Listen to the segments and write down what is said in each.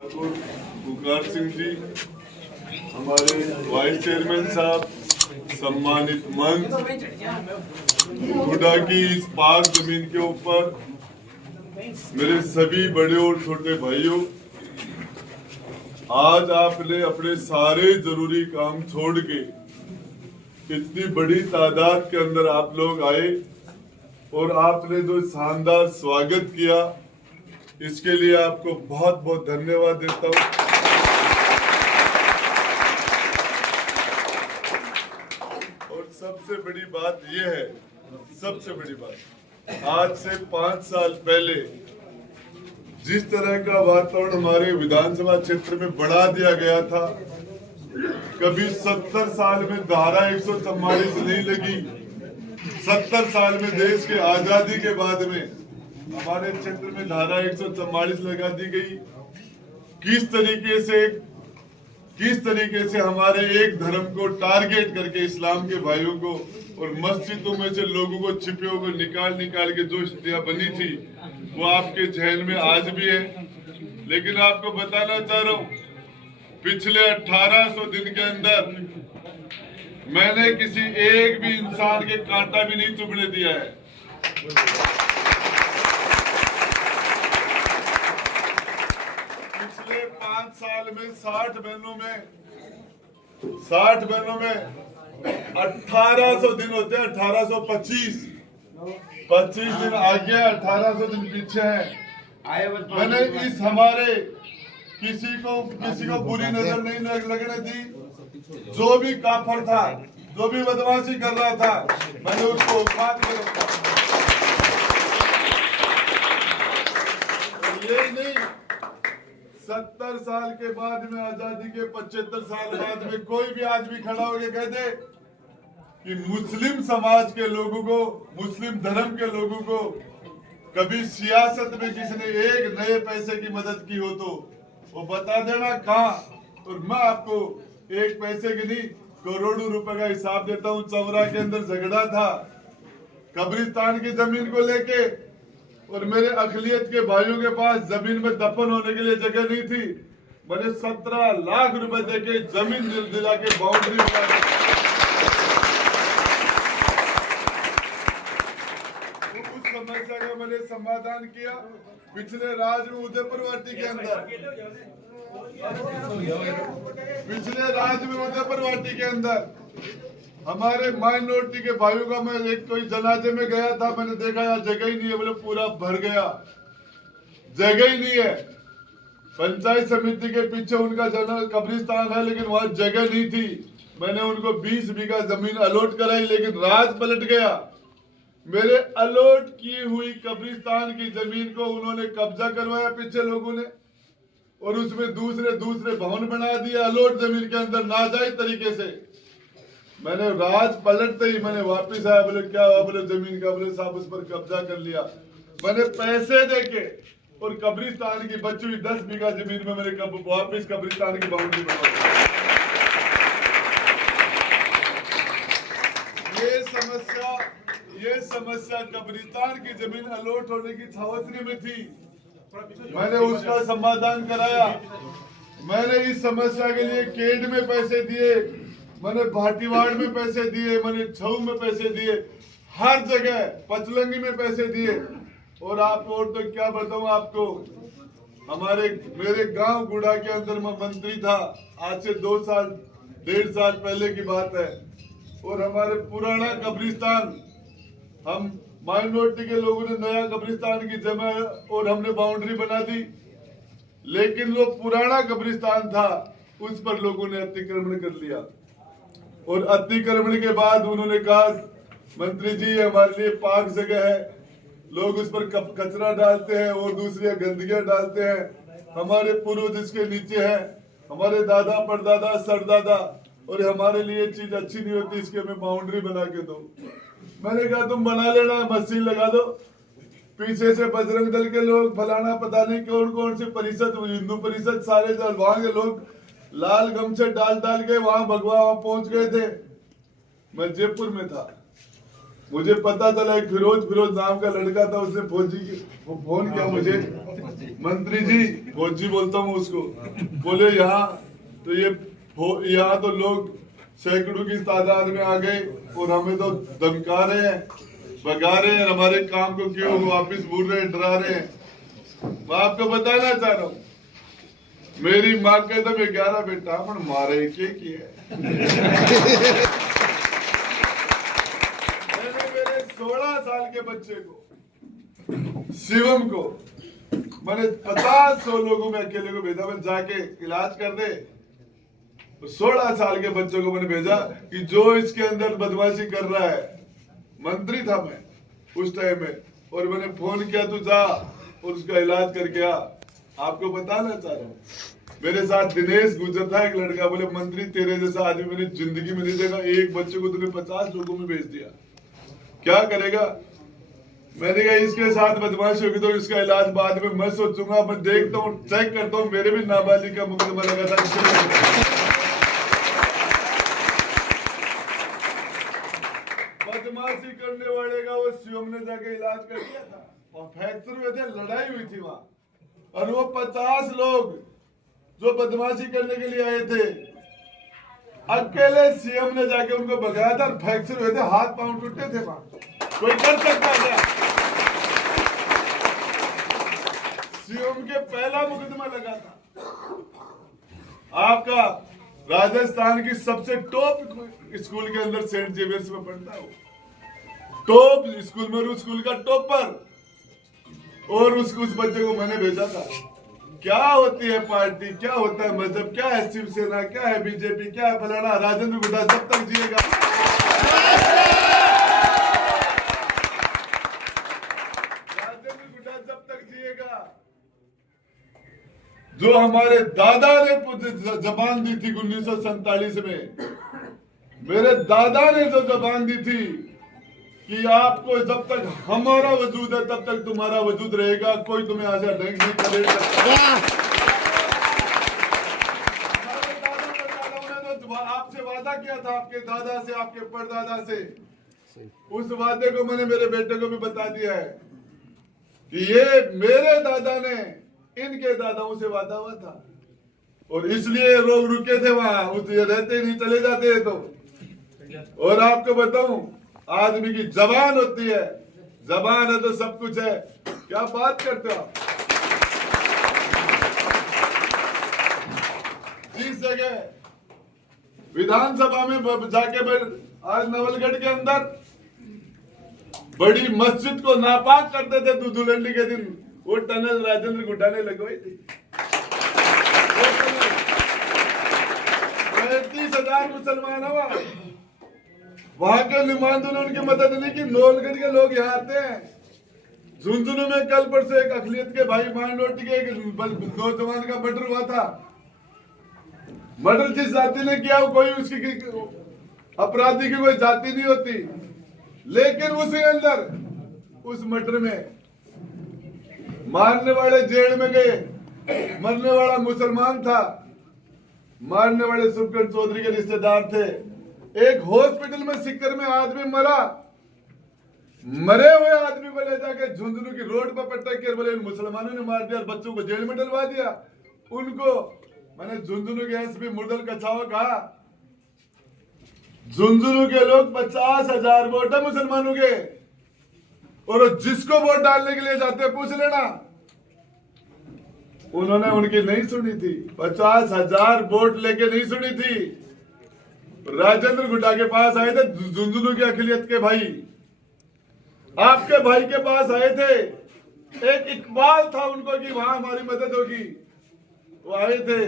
पुकार सिंह जी, हमारे vice chairman साहब, सम्मानित मंच, हुडा की इस पाक जमीन के ऊपर मेरे सभी बड़े और छोटे भाइयों, आज आपने अपने सारे जरूरी काम छोड़ के इतनी बड़ी तादाद के अंदर आप लोग आए और आपने जो शानदार स्वागत किया, इसके लिए आपको बहुत बहुत धन्यवाद देता हूँ। और सबसे बड़ी बात यह है, सबसे बड़ी बात, आज से 5 साल पहले जिस तरह का वातावरण हमारे विधानसभा क्षेत्र में बढ़ा दिया गया था, कभी 70 साल में धारा 144 नहीं लगी। 70 साल में देश के आजादी के बाद में हमारे क्षेत्र में धारा 144 लगा दी गई। किस तरीके से हमारे एक धर्म को टारगेट करके इस्लाम के भाइयों को और मस्जिदों में से लोगों को छिपियों को निकाल के जो स्थितियां बनी थी, वो आपके जहन में आज भी है। लेकिन आपको बताना चाह रहा हूँ, पिछले 1800 दिन के अंदर मैंने किसी एक भी इंसान के कांटा भी नहीं चुभने दिया है। पिछले 5 साल में 60 बहनों में 1800 दिन होते हैं, 1825 दिन आगे, 1800 दिन पीछे है। मैंने इस हमारे किसी को बुरी नजर नहीं लगने दी। जो भी काफर था, जो भी बदमाशी कर रहा था, मैंने उसको औकात में रखा। ये नहीं, 70 साल के बाद में, आजादी के 75 साल बाद में कोई भी आदमी खड़ा होकर कह दे कि मुस्लिम समाज के लोगों को, मुस्लिम धर्म के लोगों को कभी सियासत में किसी ने एक नए पैसे की मदद की हो तो वो बता देना कहाँ। और मैं आपको एक पैसे की नहीं, करोड़ों रुपए का हिसाब देता हूँ। चौरा के अंदर झगड़ा था कब्रिस्तान की जमीन को लेके, और मेरे अखिलियत के भाइयों के पास जमीन में दफन होने के लिए जगह नहीं थी। मैंने 17 लाख रुपए देके जमीन दिला के बाउंड्री बना दी। उस समस्या का मैंने समाधान किया। पिछले राज में उदयपुर वाटी के अंदर हमारे माइनॉरिटी के भाइयों का, मैं एक कोई जनाजे में गया था, मैंने देखा यार जगह ही नहीं है, बोले पूरा भर गया, जगह ही नहीं है। पंचायत समिति के पीछे उनका कब्रिस्तान है, लेकिन वहां जगह नहीं थी। मैंने उनको 20 बीघा जमीन अलॉट कराई, लेकिन राज पलट गया। मेरे अलॉट की हुई कब्रिस्तान की जमीन को उन्होंने कब्जा करवाया पीछे लोगों ने, और उसमें दूसरे भवन बना दिया अलॉट जमीन के अंदर नाजायज तरीके से। मैंने राज पलटते ही मैंने वापस आया, बोले क्या हुआ, बोले जमीन का, बोले साहब उस पर कब्जा कर लिया। मैंने पैसे देके और कब्रिस्तान की बची हुई 10 बीघा जमीन में मैंने वापस कब्रिस्तान की बाउंड्री बना। ये समस्या कब्रिस्तान की जमीन अलॉट होने की छावनी में थी। मैंने उसका समाधान कराया। मैंने इस समस्या के लिए केड में पैसे दिए, मैंने भाटीवाड़ में पैसे दिए, मैंने छऊ में पैसे दिए, हर जगह पचलंगी में पैसे दिए। और आप और तो क्या बताऊं आपको, मेरे गांव गुड़ा के अंदर मैं मंत्री था, आज से 1.5 साल पहले की बात है। और हमारे पुराना कब्रिस्तान, हम माइनॉरिटी के लोगों ने नया कब्रिस्तान की जगह और हमने बाउंड्री बना दी, लेकिन वो पुराना कब्रिस्तान था, उस पर लोगों ने अतिक्रमण कर लिया। और अतिक्रमण के बाद उन्होंने कहा, मंत्री जी हमारे लिए पाक जगह है, लोग उस पर कचरा डालते हैं और दूसरी गंदगियां डालते हैं, हमारे पूर्वज इसके नीचे है, हमारे दादा परदादा सरदादा, और हमारे लिए चीज अच्छी नहीं होती, इसके हमें बाउंड्री बना के दो। मैंने कहा तुम बना लेना, मशीन लगा दो। पीछे से बजरंग दल के लोग, फलाना पता नहीं कौन सी परिषद, हिंदू परिषद, सारे वहां के लोग लाल गमछे डाल के वहां भगवा पहुंच गए थे। मैं जयपुर में था, मुझे पता चला एक फिरोज नाम का लड़का था, उसने फोन किया मुझे, मंत्री जी, फौजी बोलता हूँ उसको, बोले यहाँ तो यहाँ तो लोग सैकड़ों की तादाद में आ गए और हमें तो धमका रहे हैं, भगा रहे हैं, हमारे काम को क्यों वापिस बोल रहे हैं, डरा रहे हैं। मैं आपको बताना चाह रहा हूँ, मेरी माँ कहता मैं 11 बेटा पर मारे के मैंने मेरे 16 साल के बच्चे को, शिवम को, मैंने 50-100 लोगों में अकेले को भेजा, मैं जाके इलाज कर दे। 16 साल के बच्चों को मैंने भेजा कि जो इसके अंदर बदमाशी कर रहा है, मंत्री था मैं उस टाइम में, और मैंने फोन किया तू जा और उसका इलाज करके आ। आपको बताना चाह रहा हूँ, मेरे साथ दिनेश गुजर था एक लड़का, बोले मंत्री तेरे जैसा आदमी मैंने जिंदगी में नहीं देखा, एक बच्चे को तूने 50 लोगों में भेज दिया, क्या करेगा। मैंने कहा इसके साथ बदमाशी होगी तो इसका इलाज बाद में मैं सोचूंगा, मैं देखता हूँ, चेक करता हूँ, मेरे भी नाबालिग का मुकदमा लगा था। बदमाशी करने वाले का वो शिवम ने जाके इलाज कर दिया था और फ्रैक्चर हुए थे, लड़ाई हुई थी वहां, और वो 50 लोग जो बदमाशी करने के लिए आए थे, अकेले सीएम ने जाके उनको भगाया था, फ्रैक्चर हुए थे, हाथ पांव टूटे थे वहां, कोई कर सकता क्या। सीएम के पहला मुकदमा लगा था। आपका राजस्थान की सबसे टॉप स्कूल के अंदर सेंट जेवियर्स में पढ़ता है, टॉप स्कूल में, उस स्कूल का टॉपर, और उस बच्चे को मैंने भेजा था। क्या होती है पार्टी, क्या होता है मजहब, क्या है शिवसेना, क्या है बीजेपी, क्या है फलाना, राजेंद्र गुड्डा जब तक जिएगा, राजेंद्र गुड्डा जब तक जिएगा, जो हमारे दादा ने जबान दी थी 1947 में, मेरे दादा ने जो जबान दी थी कि आपको जब तक हमारा वजूद है तब तक तुम्हारा वजूद रहेगा, कोई तुम्हें आजा ढंग नहीं कर सकता। आपसे वादा किया था, आपके दादा से, आपके परदादा से, उस वादे को मैंने मेरे बेटे को भी बता दिया है कि ये मेरे दादा ने इनके दादाओं से वादा हुआ था, और इसलिए लोग रुके थे वहां, उसलिए रहते नहीं, चले जाते हैं तो। और आपको बताऊं, आदमी की जबान होती है, जबान है तो सब कुछ है। क्या बात करते हो आप। जिस जगह विधानसभा में जाके आज नवलगढ़ के अंदर बड़ी मस्जिद को नापाक करते थे दुल्हनी के दिन, वो टनल राजेंद्र गुड्डा ने लगवाई थी। 35,000 मुसलमान हुआ, वहां के नुमाइंदों ने उनकी मदद नहीं की। नवलगढ़ के लोग यहाँ आते हैं। झुंझुनू में कल परसों एक अखिलियत के भाई माइनॉरिटी के एक नौजवान का मर्डर हुआ था। मर्डर जिस जाति ने किया, कोई उसकी अपराधी की कोई जाति नहीं होती, लेकिन उसके अंदर उस मर्डर में मारने वाले जेल में गए, मरने वाला मुसलमान था, मारने वाले सुखकर चौधरी के रिश्तेदार थे। एक हॉस्पिटल में सिक्कर में आदमी मरा, मरे हुए आदमी को ले जाके झुंझुनू की रोड पर पटक के बोले मुसलमानों ने मार दिया, बच्चों को जेल में डलवा दिया। उनको मैंने झुंझुनू के एसपी मुर्दल कछावा कहा, झुंझुनू के लोग 50,000 वोट है मुसलमानों के, और जिसको वोट डालने के लिए जाते पूछ लेना। उन्होंने उनकी नहीं सुनी थी, 50,000 वोट लेके नहीं सुनी थी। राजेंद्र गुड्डा के पास आए थे झुंझुनू के अखिलियत के भाई, आपके भाई के पास आए थे, एक इकबाल था उनको कि वहां हमारी मदद होगी, वो आए थे।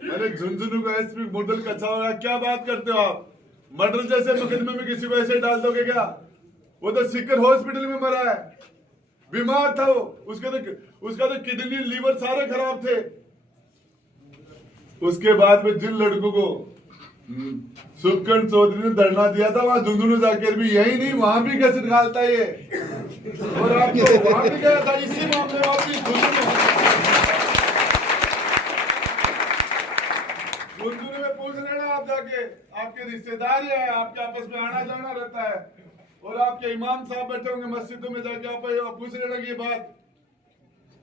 मैंने झुंझुनू का एसपी मुर्दल कछावा, क्या बात करते हो आप, मर्डर जैसे मुकदमे में किसी को ऐसे डाल दोगे क्या। वो तो सिक्कर हॉस्पिटल में मरा है, बीमार था वो, उसका तो किडनी लीवर सारे खराब थे। उसके बाद में जिन लड़कों को सुखकर चौधरी ने धरना दिया था, वहां झुंझुनू जाकर भी यही नहीं, वहां भी कैसे निकालता है ये, और आपको वहां भी गया था इसी मामले में। झुंझुनू में पूछ लेना आप जाके, आपके रिश्तेदार है, आपके आपस में आना जाना रहता है, और आपके इमाम साहब बैठे होंगे मस्जिदों में जाके आप पूछने लगी बात,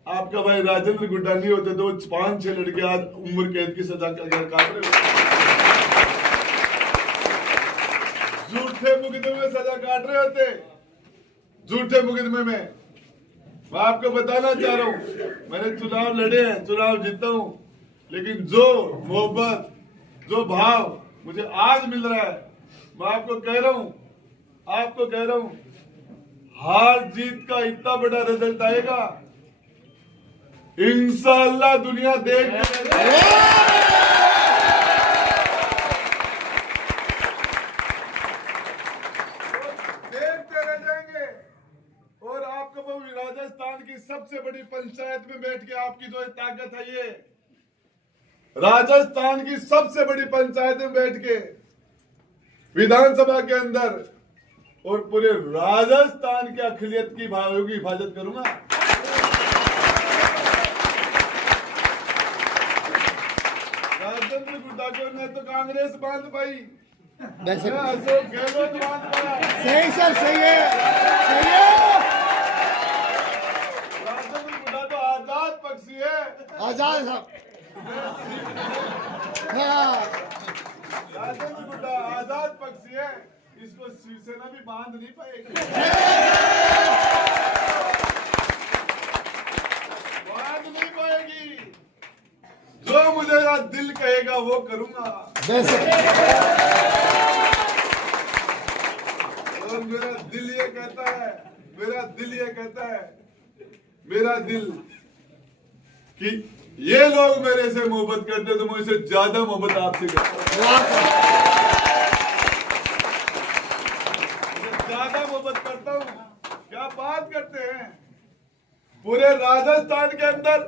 आपका भाई राजेंद्र गुड्डा नहीं होते तो 5-6 लड़के आज उम्र कैद की सजा काट रहे होते, झूठे मुकदमे में सजा काट रहे होते, झूठे मुकदमे में। मैं आपको बताना चाह रहा हूं, मैंने चुनाव लड़े हैं, चुनाव जीता हूं, लेकिन जो मोहब्बत, जो भाव मुझे आज मिल रहा है, मैं आपको कह रहा हूं, हार जीत का इतना बड़ा रिजल्ट आएगा, इंशाअल्लाह दुनिया देखते रह जाएंगे। और आपको वो राजस्थान की सबसे बड़ी पंचायत में बैठ के आपकी जो ताकत है, ये राजस्थान की सबसे बड़ी पंचायत में बैठ के विधानसभा के अंदर और पूरे राजस्थान के अखिलियत की भाइयों की हिफाजत करूंगा। राजेंद्र गुड्डा को ने तो कांग्रेस बांध पाई, अशोक गहलोत बांध पाया। सही सर, सही है। राजेंद्र गुड्डा तो आजाद पक्षी है, आजाद साहब। राजेंद्र गुड्डा आजाद पक्षी है, इसको शिवसेना भी बांध नहीं पाएगी, बांध नहीं पाएगी। जो मुझे दिल कहेगा वो करूंगा। और मेरा दिल ये कहता है, मेरा दिल कि ये लोग मेरे से मोहब्बत करते तो मैं इससे ज्यादा मोहब्बत आपसे करता हूं। क्या बात करते हैं, पूरे राजस्थान के अंदर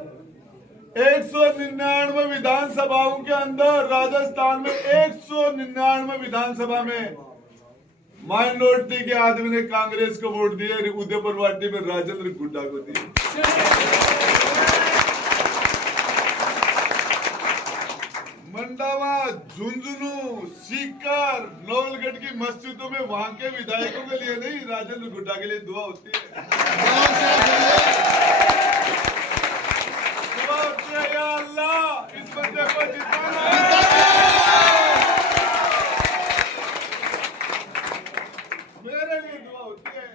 199 विधानसभाओं के अंदर, राजस्थान में 199 विधानसभा में माइनॉरिटी के आदमी ने कांग्रेस को वोट दिए, उदयपुर वाटी में राजेंद्र गुड्डा को दिए। मंडावा, झुंझुनू, सीकर, नवलगढ़ की मस्जिदों में वहां के विधायकों के लिए नहीं, राजेंद्र गुड्डा के लिए दुआ होती है। दुआ होती है, या अल्लाह इस बंदे को जिताना। मेरे लिए दुआ होती है,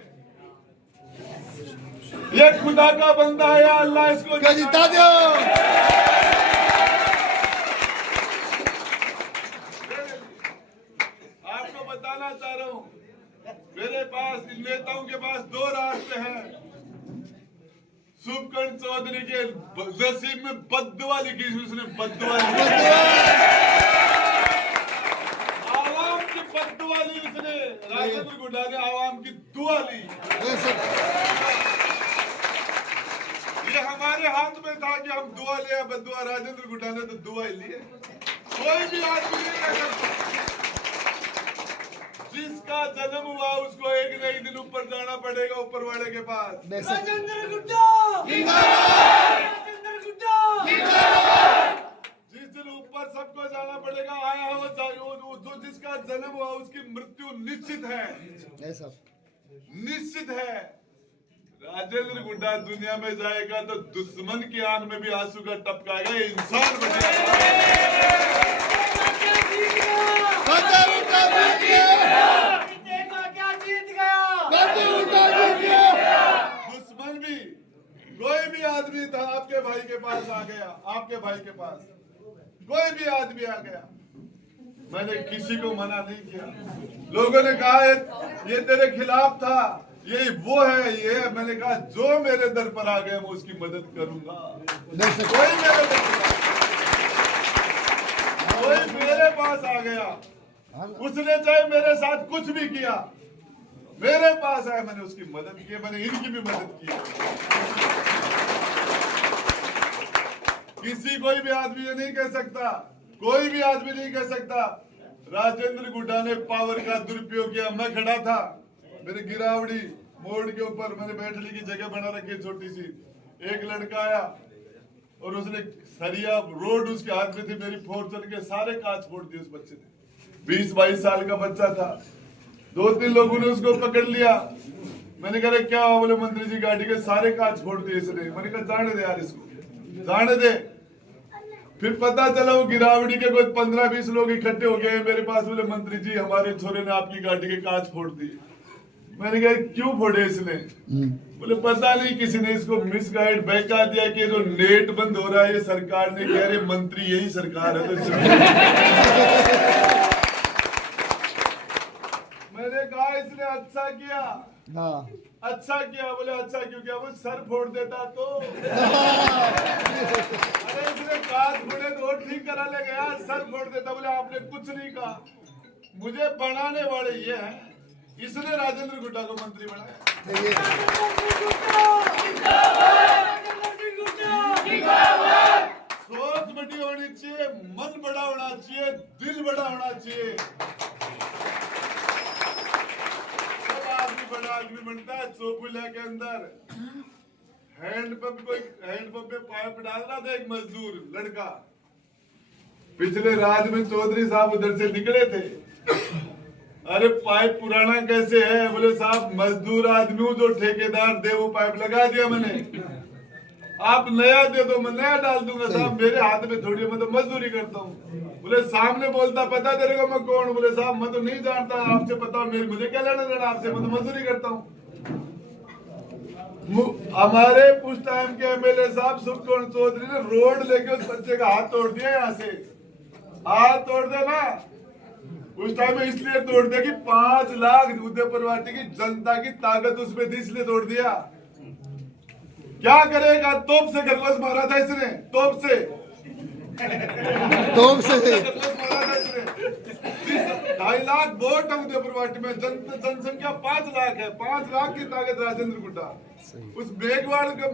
ये खुदा का बंदा है, या अल्लाह इसको जिता दो। बताना चाह रहा हूं, मेरे पास, इन नेताओं के पास 2 रास्ते हैं। शुभकर्ण चौधरी के नसीब में बद्दुआ लिखी, उसने बद्दुआ आवाम की बद्दुआ ली, उसने राजेंद्र गुड्डा ने आवाम की दुआ ली। ये हमारे हाथ में था कि हम दुआ ले, बद्दुआ राजेंद्र गुड्डा ने तो दुआ ही ली है। कोई भी आदमी नहीं कह सकता, जिसका जन्म हुआ उसको एक न एक दिन ऊपर जाना पड़ेगा, ऊपर वाले के पास। राजेंद्र गुड्डा जिंदाबाद, राजेंद्र गुड्डा जिंदाबाद। जिस दिन ऊपर सबको जाना पड़ेगा, आया हो जो जिसका जन्म हुआ उसकी मृत्यु निश्चित है, निश्चित है। राजेंद्र गुड्डा दुनिया में जाएगा तो दुश्मन की आंख में भी आंसू का टपकाएगा, इंसान बनेगा। दुश्मन भी, कोई भी आदमी था आपके भाई के पास आ गया, आपके भाई के पास कोई भी आदमी आ गया, मैंने किसी को मना नहीं किया। लोगों ने कहा ये तेरे खिलाफ था, ये वो है, ये मैंने कहा जो मेरे दर पर आ गया मैं उसकी मदद करूंगा। कोई मेरे दर पर, कोई मेरे पास आ गया, उसने चाहे मेरे साथ कुछ भी किया, मेरे पास आया, मैंने उसकी मदद की, मैंने इनकी भी मदद की। किसी कोई भी आदमी ये नहीं कह सकता, कोई भी आदमी नहीं कह सकता राजेंद्र गुड्डा ने पावर का दुरुपयोग किया। मैं खड़ा था, मेरे गिरावड़ी मोड़ के ऊपर मैंने बैठने की जगह बना रखी छोटी सी, एक लड़का आया और उसने सरिया रोड उसके हाथ में थी, मेरी फोड़ चल के सारे कांच फोड़ दिए उस बच्चे ने। 20-22 साल का बच्चा था, 2-3 लोगों ने उसको पकड़ लिया। मैंने कहा क्या हुआ? बोले मंत्री जी गाड़ी के सारे कांच फोड़ दिए इसने। मैंने कहा जाने दे यार, इसको जाने दे। फिर पता चला वो गिरावड़ी के कोई 15-20 लोग इकट्ठे हो गए मेरे पास। बोले मंत्री जी हमारे छोरे ने आपकी गाड़ी के कांच फोड़ दिए। मैंने कहा क्यों फोड़े इसने? बोले पता नहीं, किसी ने इसको मिसगाइड बहका दिया कि जो नेट बंद हो रहा है ये सरकार ने कह रहे मंत्री यही सरकार है तो मैंने कहा इसने अच्छा किया। हाँ अच्छा किया। बोले अच्छा क्यों किया? वो सर फोड़ देता तो अरे इसने कांच फोड़े तो ठीक करा ले गया, सर फोड़ देता। बोले आपने कुछ नहीं कहा, मुझे बनाने वाले ये हैं, इसने राजेंद्र गुड्डा को मंत्री बनाया। सोच बड़ी होनी चाहिए, मन बड़ा होना चाहिए, दिल बड़ा होना चाहिए। बड़ा आदमी बनता है। चौपुलिया के अंदर हैंडपंप पे पाइप डाल रहा था एक मजदूर लड़का। पिछले रात में चौधरी साहब उधर से निकले थे। अरे पाइप पुराना कैसे है? बोले साहब मजदूर आदमी हूँ, जो ठेकेदार दे वो पाइप लगा दिया मैंने, आप नया दे दो मैं नया डाल दूंगा। साहब मेरे हाथ में थोड़ी, मैं तो मजदूरी करता हूँ। बोले सामने बोलता पता तेरे को मैं कौन? बोले साहब मैं तो नहीं जानता, आपसे पता मुझे क्या लेना देना आपसे, मैं तो मजदूरी करता हूँ। हमारे उस टाइम के एमएलए साहब सुखचंद चौधरी ने रोड लेके उस बच्चे का हाथ तोड़ दिया। यहाँ से हाथ तोड़ दे ना, उस टाइम में इसलिए तोड़ दिया कि 5 लाख उदयपुरवाटी की जनता की ताकत उसमें थी, इसलिए तोड़ दिया। क्या करेगा? तोप से खरगोश मारा था इसने, तोप से मारा था इसने। 2.5 लाख वोट है उदयपुरवाटी में, जनसंख्या 5 लाख है। 5 लाख की ताकत राजेंद्र गुड्डा। उस मेघवाड़ के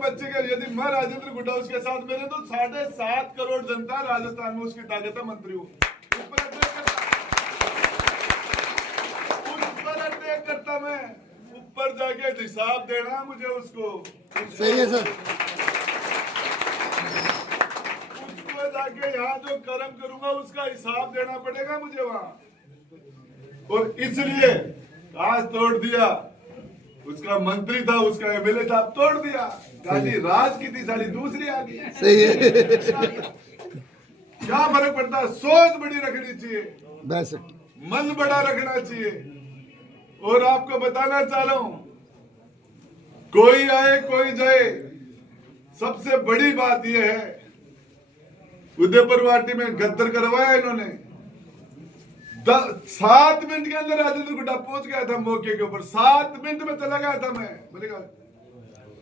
बच्चे के यदि मैं राजेंद्र गुड्डा उसके साथ मेरे तो 7.5 करोड़ जनता राजस्थान में उसकी ताकत है। मंत्री हूँ, उस पर अटैक करता मैं, ऊपर जाके हिसाब देना मुझे उसको। सही है सर। उसको जाके यहाँ जो कर्म करूंगा उसका हिसाब देना पड़ेगा मुझे वहाँ। और इसलिए आज तोड़ दिया। उसका मंत्री था, उसका एमएलए था, तोड़ दिया। गाड़ी राज की थी, साली दूसरी आ गई। सही है। क्या फर्क पड़ता है? सोच बड़ी रखनी चाहिए, बस मन बड़ा रखना चाहिए। और आपको बताना चाह रहा हूं, कोई आए कोई जाए, सबसे बड़ी बात यह है उदयपुरवाटी में गद्दर करवाया इन्होंने। 7 मिनट के अंदर राजेंद्र गुड्डा पहुंच गया था मौके के ऊपर। 7 मिनट में चला गया था मैं। मैंने कहा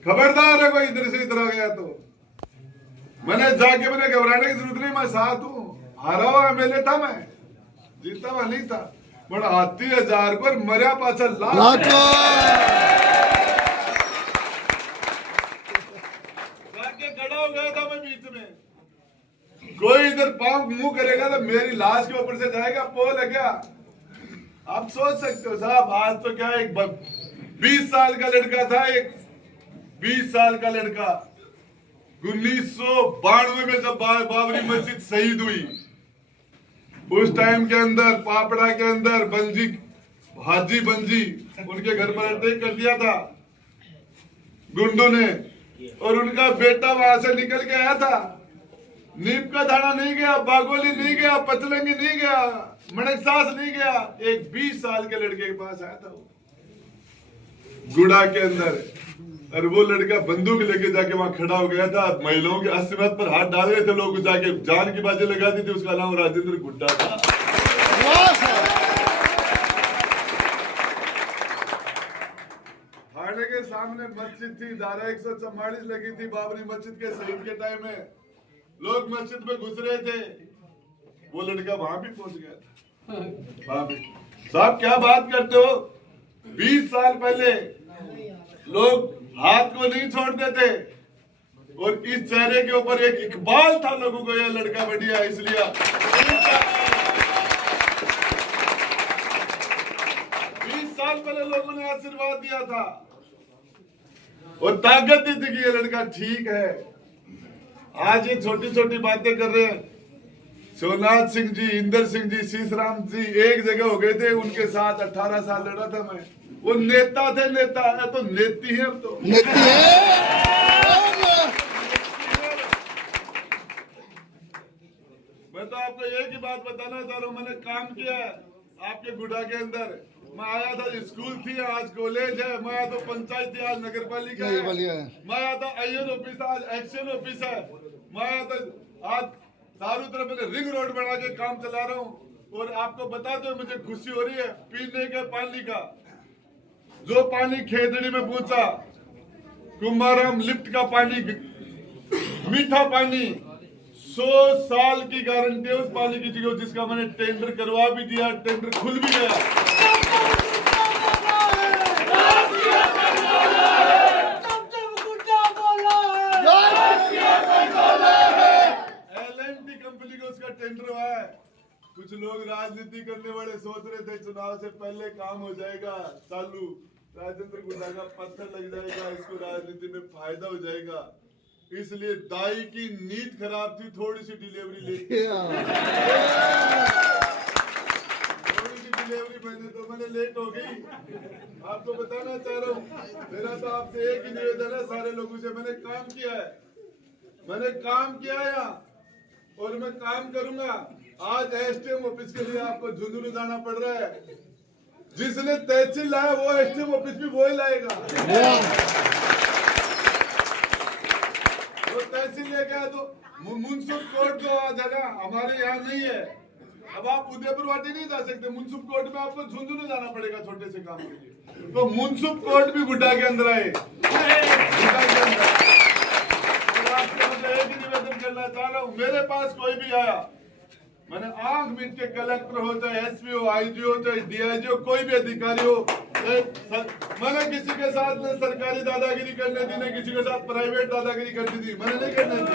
खबरदार है कोई इधर से इधर आ गया तो। मैंने जाके मैंने घबराने की जरूरत नहीं, मैं साथ हूं। हारा हुआ एमएलए था मैं, जीता हुआ नहीं था। बड़ा 80,000 को मरिया पाचा लाख जाके खड़ा हो गया था मैं बीच में। कोई इधर पांव मुंह करेगा तो मेरी लाश के ऊपर से जाएगा, पोल है क्या? आप सोच सकते हो साहब। आज तो क्या एक 20 साल का लड़का था, एक 20 साल का लड़का 1992 में जब बाबरी मस्जिद शहीद हुई, उस टाइम के अंदर पापड़ा के अंदर बंजी हाजी बंजी उनके घर पर अटैक कर दिया था गुंडों ने। और उनका बेटा वहां से निकल के आया था। नीम का थाना नहीं गया, बागोली नहीं गया, पचलंगी नहीं गया, मणकसास नहीं गया। एक 20 साल के लड़के के पास आया था वो गुड़ा के अंदर। और वो लड़का बंदूक लेके जाके वहां खड़ा हो गया था। महिलाओं के अस्मित पर हाथ डाल रहे थे लोग, जाके जान की बातें लगा दी थी। उसका नाम राजेंद्र गुड्डा था। थाने के सामने मस्जिद थी, धारा 144 लगी थी बाबरी मस्जिद के शहीद के टाइम में। लोग मस्जिद में घुस रहे थे, वो लड़का वहां भी पहुंच गया था। वहां भी साहब क्या बात करते हो? 20 साल पहले लोग हाथ को नहीं छोड़ते थे। और इस चेहरे के ऊपर एक इकबाल था लोगों को, यह लड़का बढ़िया इसलिए 20 साल पहले लोगों ने आशीर्वाद दिया था और ताकत दी थी कि ये लड़का ठीक है। आज ये छोटी छोटी बातें कर रहे हैं। सोमनाथ सिंह जी, इंदर सिंह जी, शीशराम जी एक जगह हो गए थे, उनके साथ 18 साल लड़ा था मैं। वो नेता थे, नेता है तो नेती है अब तो। नेती है। मैं तो आपको एक ही बात बताना चाह रहा हूँ, मैंने काम किया है आपके गुड़ा के अंदर। मैं आया था, स्कूल थी, आज कॉलेज है। मैं आया तो पंचायत थी, आज नगर पालिका है। मैं आया था आईएन ऑफिस, आज एक्शन ऑफिस है। मैं आया था, आज चारों तरफ मैंने रिंग रोड बना के काम चला रहा हूँ। और आपको बता दो, मुझे खुशी हो रही है पीने के पानी का। जो पानी खेतड़ी में पहुंचा, कुंभाराम लिफ्ट का पानी, मीठा पानी, 100 साल की गारंटी है उस पानी की जगह, जिसका मैंने टेंडर करवा भी दिया, टेंडर खुल भी गया। LNT कंपनी को उसका टेंडर हुआ है। कुछ लोग राजनीति करने वाले सोच रहे थे चुनाव से पहले काम हो जाएगा चालू, राजेंद्र गुड्डा का पत्थर लग जाएगा, इसको राजनीति में फायदा हो जाएगा। इसलिए दाई की नींद खराब थी, थोड़ी सी डिलीवरी लेट, थोड़ी सी डिलीवरी मैंने लेट हो गई। आपको बताना चाह रहा हूँ, मेरा तो आपसे एक ही निवेदन है सारे लोगों से, मैंने काम किया है, मैंने काम किया है यहाँ, और मैं काम करूंगा। आज एसटीएम ऑफिस के लिए आपको झुंझुनू जाना पड़ रहा है। जिसने तहसील लाया वो एसटीएम ऑफिस भी वो ही लाएगा। तहसील लेके आया तो मुंसिपल कोर्ट जो आज है ना, हमारे यहाँ नहीं है। अब आप उदयपुर वाटी नहीं जा सकते, मुंसिपल कोर्ट में आपको झुंझुनू जाना पड़ेगा छोटे से काम के लिए। तो मुंसिपल कोर्ट भी गुड्डा के अंदर आए, गुड्डा के अंदर। और आपसे मैं एक ही निवेदन करना चाह रहा हूँ, मेरे पास कोई भी आया, मैंने आंख मीच के, कलेक्टर हो चाहे एसपी हो, आईजी हो चाहे डीआईजी हो, कोई भी अधिकारी हो, मैंने किसी के साथ न सरकारी दादागिरी करने दी, न किसी के साथ प्राइवेट दादागिरी करने दी, मैंने नहीं करने दी।